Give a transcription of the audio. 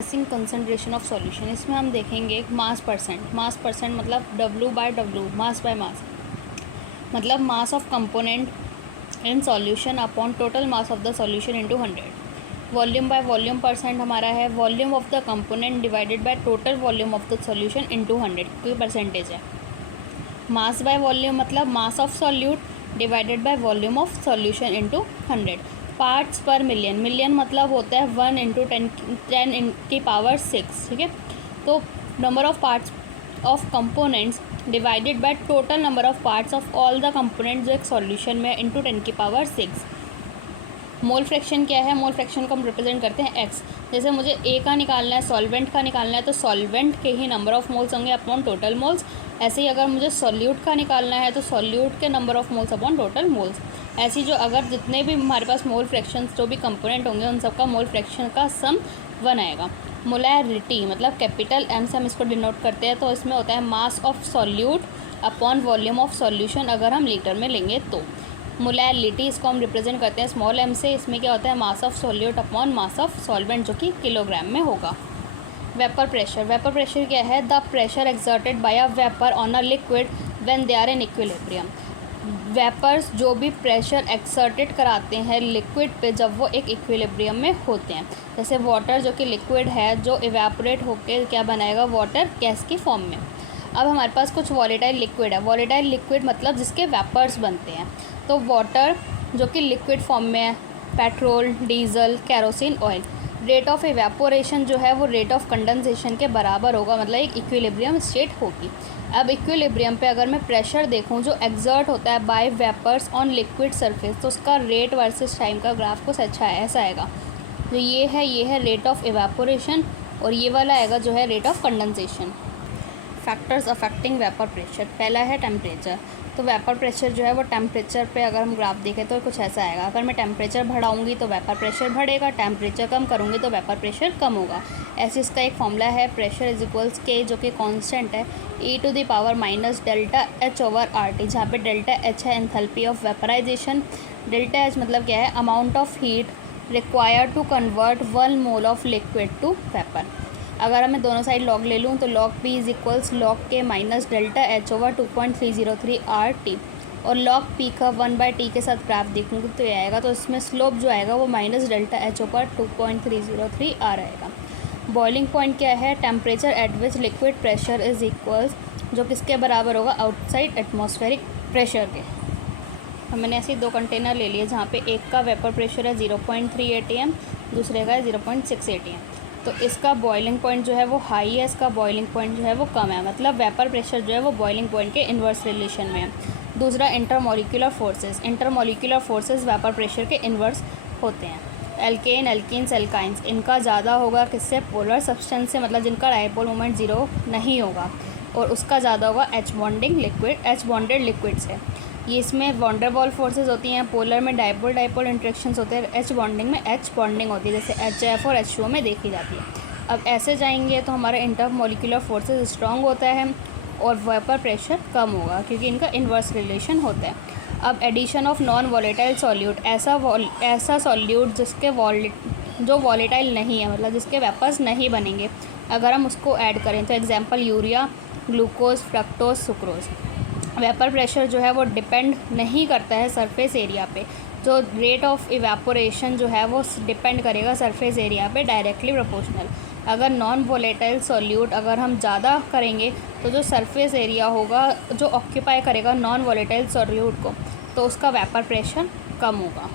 Concentration of solution, इसमें हम देखेंगे मास परसेंट मतलब W/W, मास बाय मास मतलब mass of component in solution upon total mass of the solution into 100। Volume by volume percent हमारा है volume of the component divided by total volume of the solution into 100 क्योंकि percentage है। Mass by volume मतलब mass of solute divided by volume of solution into 100। Parts पर million, million मतलब होता है 1 into 10 की पावर 6, ठीक है। तो number of parts of components divided by total number of parts of all the components जो एक सॉल्यूशन में इंटू 10 की पावर 6। मोल फ्रैक्शन क्या है? मोल फ्रैक्शन को हम रिप्रेजेंट करते हैं एक्स। जैसे मुझे ए का निकालना है, सॉल्वेंट का निकालना है, तो सॉल्वेंट के ही नंबर ऑफ मोल्स होंगे अपॉन टोटल मोल्स। ऐसे ही अगर मुझे सॉल्यूट का निकालना है तो सॉल्यूट के number of moles upon total moles. ऐसी जो अगर जितने भी हमारे पास मोल फ्रैक्शंस जो भी कंपोनेंट होंगे उन सबका मोल फ्रैक्शन का सम 1 आएगा। मोलैरिटी मतलब कैपिटल एम से हम इसको डिनोट करते हैं, तो इसमें होता है mass of solute upon volume of solution अगर हम लीटर में लेंगे तो। मोलैरिटी इसको हम रिप्रेजेंट करते हैं स्मॉल एम से। इसमें क्या होता है mass of solute upon mass of solvent जो कि किलोग्राम में होगा। वेपर प्रेशर, वेपर प्रेशर क्या है? The pressure exerted by a vapour on a liquid when they are in equilibrium. Vapours जो भी प्रेशर एक्सर्टेड कराते हैं लिक्विड पे जब वो एक इक्विलिब्रियम में होते हैं। जैसे वाटर जो कि लिक्विड है जो इवेपोरेट होकर क्या बनाएगा? वाटर गैस की फॉर्म में। अब हमारे पास कुछ वॉलेटाइल लिक्विड है। वॉलेटाइल लिक्विड मतलब जिसके वेपर्स बनते हैं। तो वाटर जो कि लिक्विड फॉर्म में है, petrol, diesel, kerosene, oil. Rate of evaporation जो है वो रेट ऑफ कंडेंसेशन के बराबर होगा, मतलब एक इक्विलिब्रियम स्टेट होगी। अब इक्विलिब्रियम पे अगर मैं प्रेशर देखूं जो एक्सर्ट होता है by vapours on liquid surface, तो उसका रेट वर्सेस टाइम का ग्राफ कुछ अच्छा है, ऐसा आएगा। जो ये है रेट ऑफ इवेपोरेशन और ये वाला आएगा जो है rate of condensation. Factors affecting vapour pressure, पहला है टेम्परेचर। तो वेपर प्रेशर जो है वो टेम्परेचर पे अगर हम ग्राफ देखें तो कुछ ऐसा आएगा। अगर मैं टेम्परेचर बढ़ाऊंगी तो वेपर प्रेशर बढ़ेगा, टेम्परेचर कम करूंगी तो वेपर प्रेशर कम होगा। ऐसे इसका एक फॉर्मूला है प्रेशर इज इक्वल्स के जो कि कांस्टेंट है e⁻ delta H over R T, जहाँ पे डेल्टा एच है enthalpy of vaporization. Delta H मतलब क्या है? Amount of heat required to convert 1 mole of liquid to vapour. अगर मैं दोनों साइड लॉग ले लूँ तो log P is equals log K minus delta H over 2.303 R T, और लॉग पी का 1/t के साथ ग्राफ देखूँगी तो ये आएगा। तो इसमें स्लोप जो आएगा वो minus delta H over 2.303 R आएगा। बॉइलिंग पॉइंट क्या है? Temperature at which liquid pressure is equals, जो किसके बराबर होगा? आउटसाइड एटमॉस्फेरिक प्रेशर के। अब मैंने ऐसे 2 कंटेनर ले लिए जहाँ पे एक का वेपर प्रेशर है 0.3 atm, दूसरे का है 0.6 atm। तो इसका बॉइलिंग पॉइंट जो है वो हाई है, इसका बॉइलिंग पॉइंट जो है वो कम है, मतलब वेपर प्रेशर जो है वो बॉइलिंग पॉइंट के इन्वर्स रिलेशन में है। दूसरा intermolecular forces, intermolecular forces vapour pressure के इन्वर्स होते हैं। एल्केन, एल्कीन्स, एल्काइंस, इनका ज़्यादा होगा किससे? पोलर सब्सटेंस से, मतलब जिनका डायपोल मोमेंट 0 नहीं होगा, और उसका ज़्यादा होगा एच बॉन्डेड लिक्विड से। ये इसमें वॉन्डर वॉल फोर्सेज होती हैं, पोलर में डायपोल इंट्रैक्शंस होते हैं, एच बॉन्डिंग में एच बॉन्डिंग होती है, जैसे HF और H2O में देखी जाती है। अब ऐसे जाएंगे तो हमारा इंटरमोलिकुलर फोर्सेज स्ट्रॉन्ग होता है और वेपर प्रेशर कम होगा क्योंकि इनका इन्वर्स रिलेशन होता है। अब addition of non volatile solute, ऐसा सॉल्यूट जिसके जो वॉलेटाइल नहीं है, मतलब जिसके वेपर्स नहीं बनेंगे, अगर हम उसको ऐड करें तो example urea, glucose, fructose, sucrose. Vapour pressure जो है वो डिपेंड नहीं करता है सरफेस एरिया पे, जो रेट ऑफ इवेपोरेशन जो है वो डिपेंड करेगा सरफेस एरिया पे, डायरेक्टली प्रोपोर्शनल। अगर नॉन वोलेटाइल सॉल्यूट अगर हम ज़्यादा करेंगे तो जो सरफेस एरिया होगा जो ऑक्यूपाई करेगा नॉन वोलेटाइल सॉल्यूट को, तो उसका वेपर प्रेशर कम होगा।